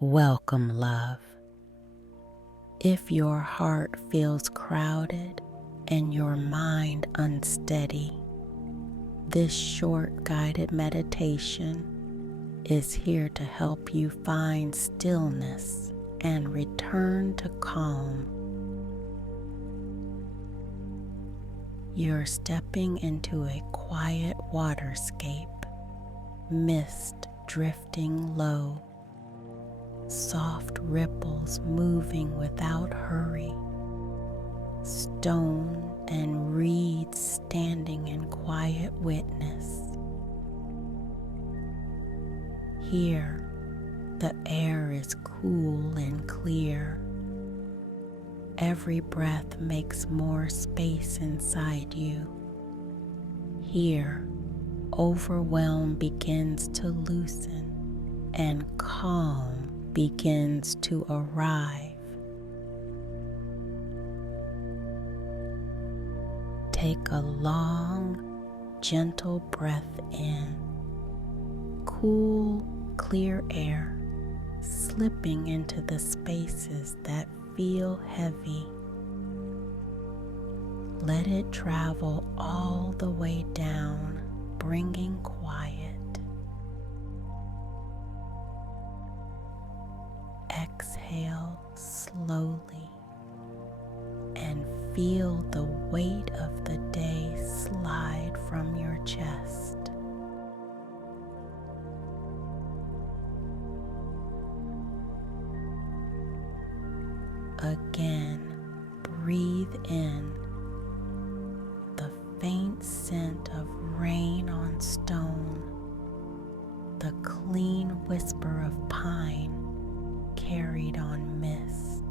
Welcome, love. If your heart feels crowded and your mind unsteady, this short guided meditation is here to help you find stillness and return to calm. You're stepping into a quiet waterscape, mist drifting low, soft ripples moving without hurry, stone and reeds standing in quiet witness. Here, the air is cool and clear. Every breath makes more space inside you. Here, overwhelm begins to loosen and calm begins to arrive. Take a long, gentle breath in. Cool, clear air slipping into the spaces that feel heavy. Let it travel all the way down, bringing quiet. Exhale slowly and feel the weight of the day slide from your chest. Again, breathe in the faint scent of rain on stone, the clean whisper of pine carried on mist.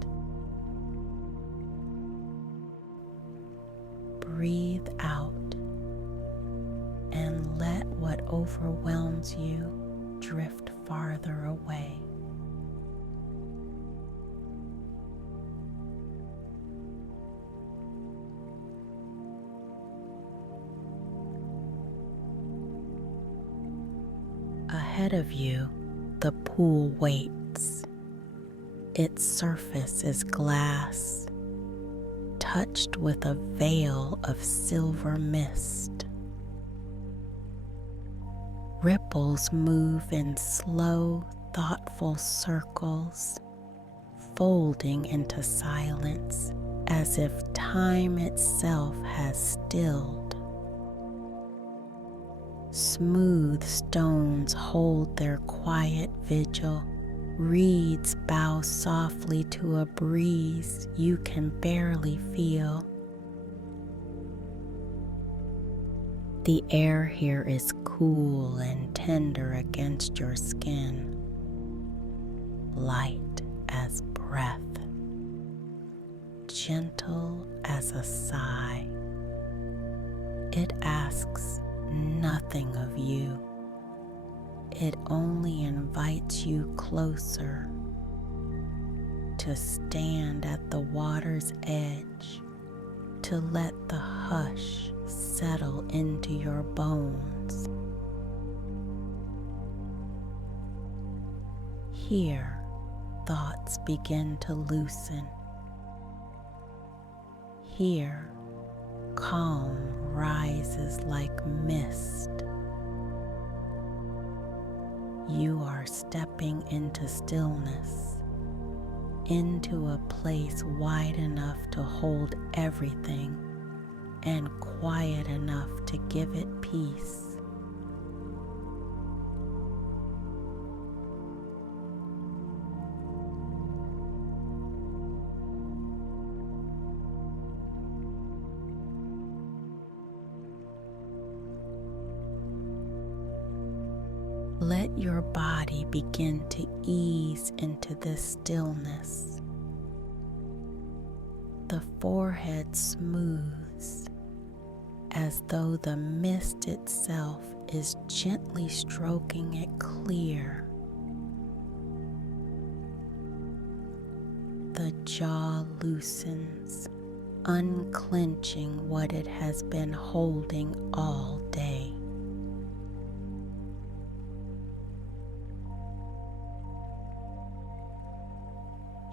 Breathe out and let what overwhelms you drift farther away. Ahead of you, the pool waits. Its surface is glass, touched with a veil of silver mist. Ripples move in slow, thoughtful circles, folding into silence as if time itself has stilled. Smooth stones hold their quiet vigil. Reeds bow softly to a breeze you can barely feel. The air here is cool and tender against your skin, light as breath, gentle as a sigh. It asks nothing of you. It only invites you closer to stand at the water's edge, to let the hush settle into your bones. Here, thoughts begin to loosen. Here, calm rises like mist. You are stepping into stillness, into a place wide enough to hold everything and quiet enough to give it peace. Let your body begin to ease into this stillness. The forehead smooths as though the mist itself is gently stroking it clear. The jaw loosens, unclenching what it has been holding all day.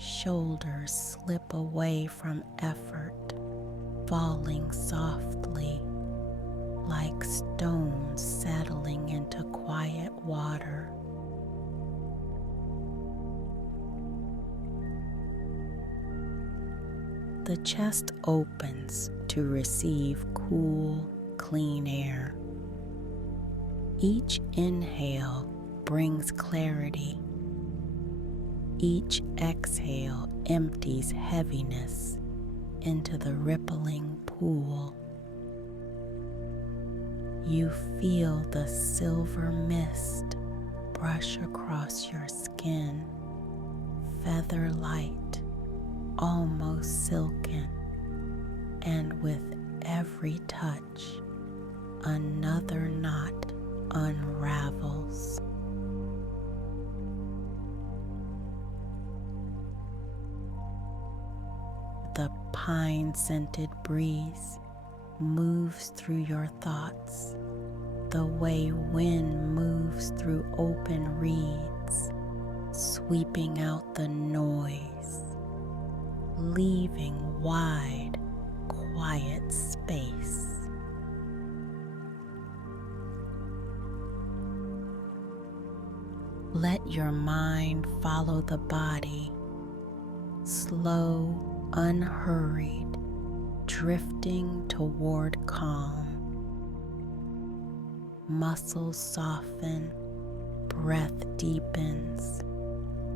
Shoulders slip away from effort, falling softly like stones settling into quiet water. The chest opens to receive cool, clean air. Each inhale brings clarity. Each exhale empties heaviness into the rippling pool. You feel the silver mist brush across your skin, feather light, almost silken, and with every touch, another knot unravels. The pine-scented breeze moves through your thoughts the way wind moves through open reeds, sweeping out the noise, leaving wide, quiet space. Let your mind follow the body, slow, unhurried, drifting toward calm. Muscles soften, breath deepens,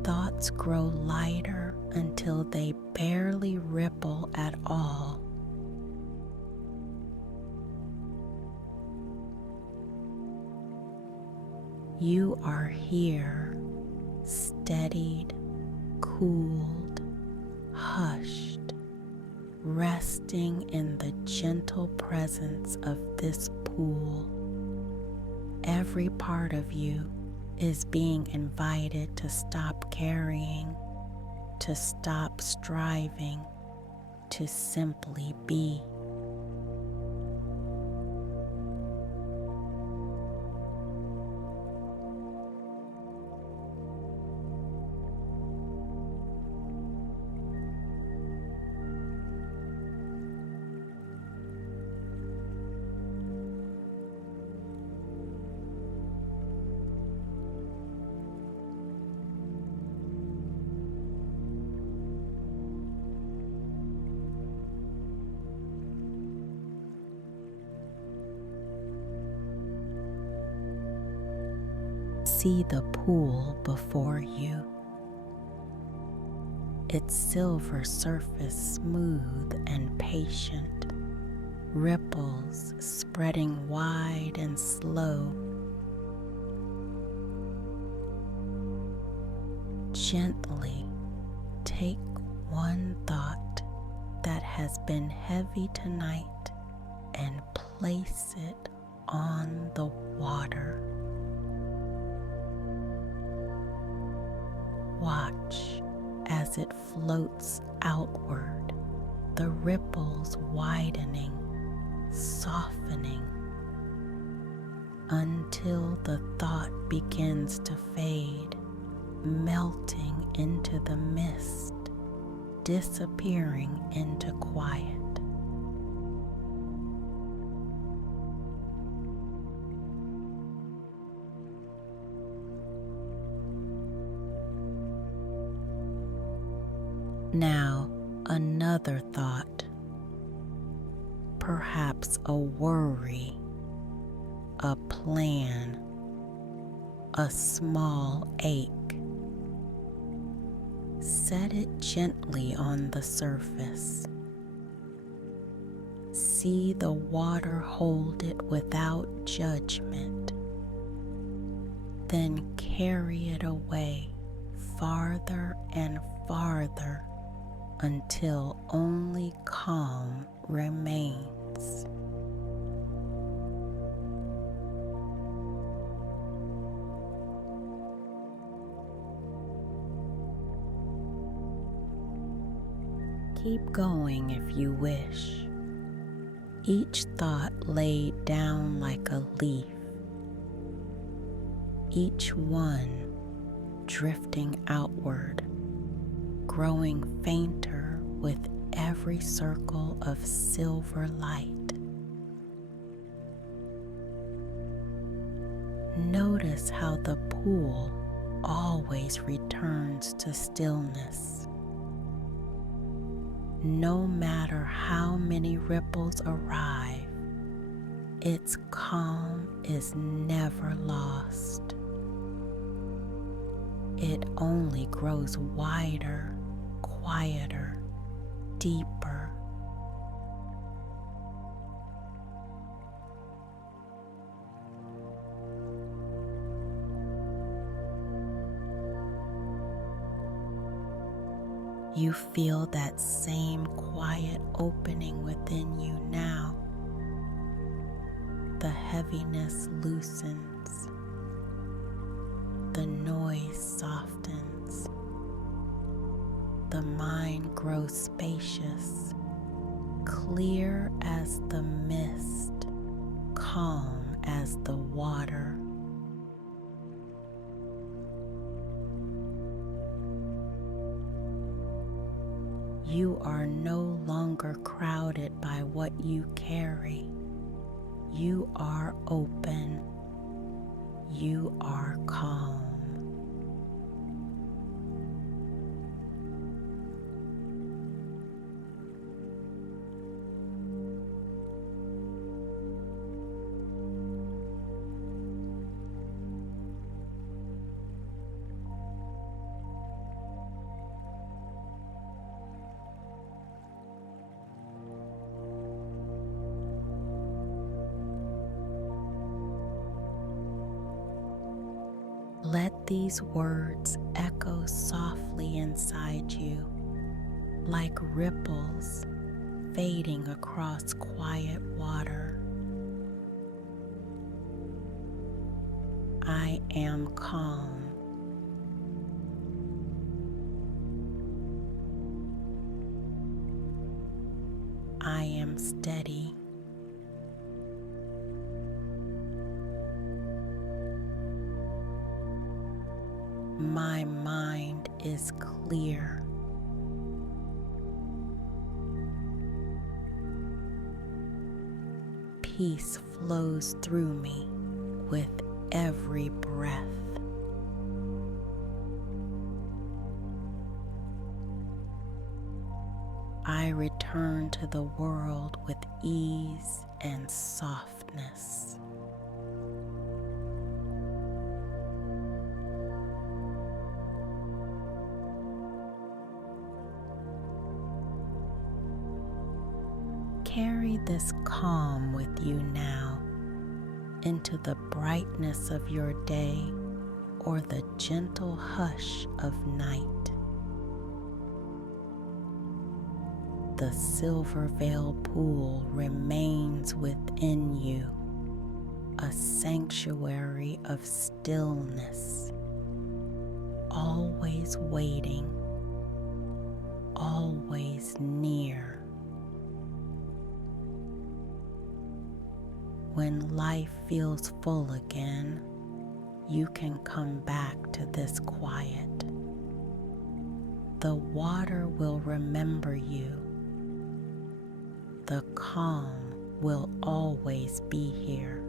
thoughts grow lighter until they barely ripple at all. You are here, steadied, cooled, hushed, resting in the gentle presence of this pool. Every part of you is being invited to stop carrying, to stop striving, to simply be. See the pool before you, its silver surface smooth and patient, ripples spreading wide and slow. Gently take one thought that has been heavy tonight and place it on the water. Watch as it floats outward, the ripples widening, softening, until the thought begins to fade, melting into the mist, disappearing into quiet. Now, another thought, perhaps a worry, a plan, a small ache. Set it gently on the surface. See the water hold it without judgment. Then carry it away farther and farther until only calm remains. Keep going if you wish, each thought laid down like a leaf, each one drifting outward, growing fainter with every circle of silver light. Notice how the pool always returns to stillness. No matter how many ripples arrive, its calm is never lost. It only grows wider, quieter, deeper. You feel that same quiet opening within you now. The heaviness loosens. The noise softens. The mind grows spacious, clear as the mist, calm as the water. You are no longer crowded by what you carry. You are open. You are calm. Let these words echo softly inside you, like ripples fading across quiet water. I am calm. I am steady. My mind is clear. Peace flows through me with every breath. I return to the world with ease and softness. Carry this calm with you now into the brightness of your day or the gentle hush of night. The Silverveil Pool remains within you, a sanctuary of stillness, always waiting, always near. When life feels full again, you can come back to this quiet. The water will remember you. The calm will always be here.